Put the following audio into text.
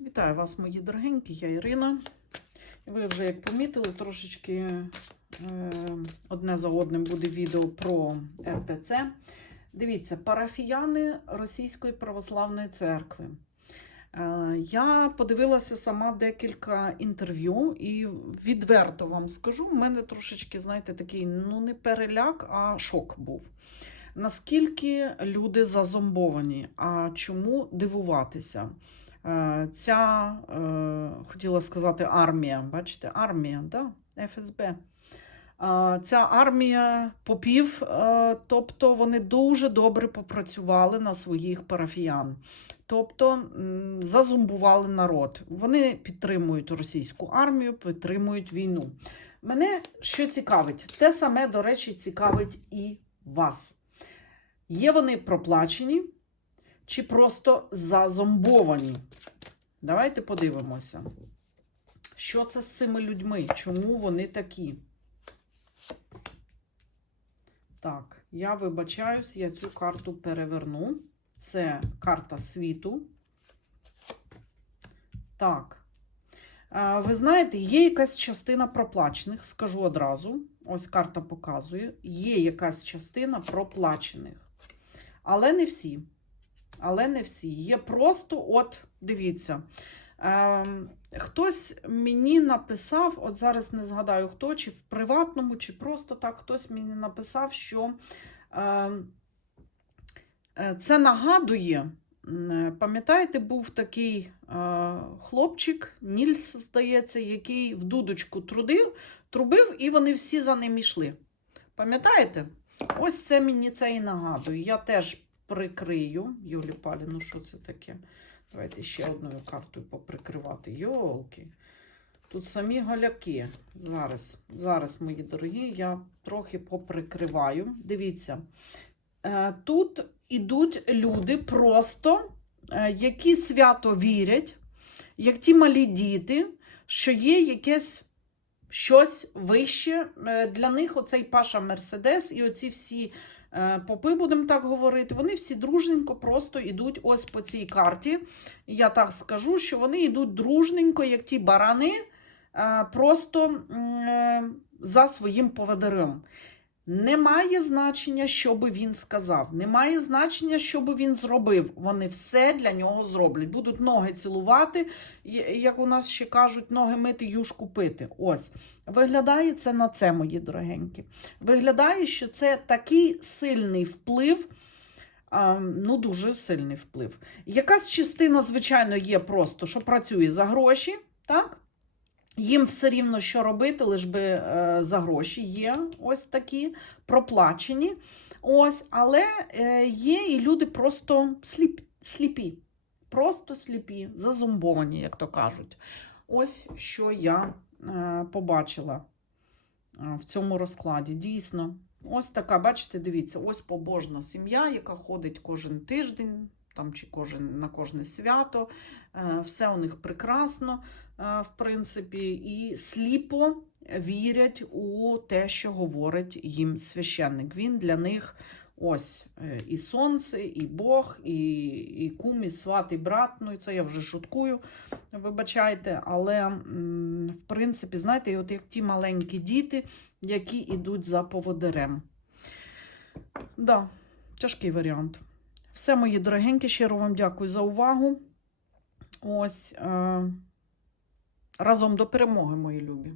Вітаю вас, мої дорогенькі, я Ірина. Ви вже, як помітили, трошечки е, одне за одним буде відео про РПЦ. Дивіться, парафіяни Російської православної церкви. Е, я подивилася сама декілька інтерв'ю, і відверто вам скажу, в мене трошечки, знаєте, такий ну не переляк, а шок був. Наскільки люди зазомбовані? А чому дивуватися? Е, Ця, е, хотіла сказати, армія, бачите, армія, да? ФСБ. Е, Ця армія попів, тобто вони дуже добре попрацювали на своїх парафіян, тобто зазумбували народ. Вони підтримують російську армію, підтримують війну. Мене що цікавить, те саме, до речі, цікавить і вас. Є вони проплачені чи просто зазомбовані? Давайте подивимося, що це з цими людьми, чому вони такі. Так, я вибачаюсь, я цю карту переверну. Це карта світу. Так. Ви знаєте, є якась частина проплачених, скажу одразу. Ось карта показує. Є якась частина проплачених. Але не всі. Але не всі. Є просто, от, дивіться. Е, хтось мені написав, от зараз не згадаю хто, чи в приватному, чи просто так, хтось мені написав, що е, е, це нагадує. Пам'ятаєте, був такий е, хлопчик, Нільс, здається, який в дудочку трудив, трубив, і вони всі за ним йшли. Пам'ятаєте? Ось це мені це і нагадує. Я теж прикрию. Юлі Палі, ну що це таке? Давайте ще одною картою поприкривати. Йолки. Тут самі голяки. Зараз, зараз, мої дорогі, я трохи поприкриваю. Дивіться, е, тут ідуть люди просто, е, які свято вірять, як ті малі діти, що є якесь щось вище. Е, Для них оцей Паша Мерседес і оці всі попи, будемо так говорити, вони всі дружненько просто йдуть ось по цій карті. Я так скажу, що вони йдуть дружненько, як ті барани, е, просто е, за своїм Немає значення, що би він сказав. Немає значення, що би він зробив. Вони все для нього зроблять. Будуть ноги цілувати, як у нас ще кажуть, ноги мити, юшку пити. Ось. Виглядає це на це, мої дорогенькі. Виглядає, що це такий сильний вплив. Ну, дуже сильний вплив. Якась частина, звичайно, є просто, що працює за гроші, так? Їм все рівно, що робити, лиш би е, за гроші є ось такі проплачені. Ось, але е, є і люди просто сліп, сліпі. Просто сліпі, зазумбовані, як то кажуть. Ось що я е, побачила в цьому розкладі. Дійсно, ось така, бачите, дивіться, ось побожна сім'я, яка ходить кожен тиждень там, чи кожен, на кожне свято. Е, Все у них прекрасно, е, в принципі, і сліпо вірять у те, що говорить їм священник. Він для них ось е, і сонце, і Бог, і, і кум, і сват, і брат. Ну, і це я вже шуткую, вибачайте. Але, в принципі, знаєте, от як ті маленькі діти, які йдуть за поводирем. Да, тяжкий варіант. Все, мої дорогенькі, щиро вам дякую за увагу. Ось е, разом до перемоги, мої любі.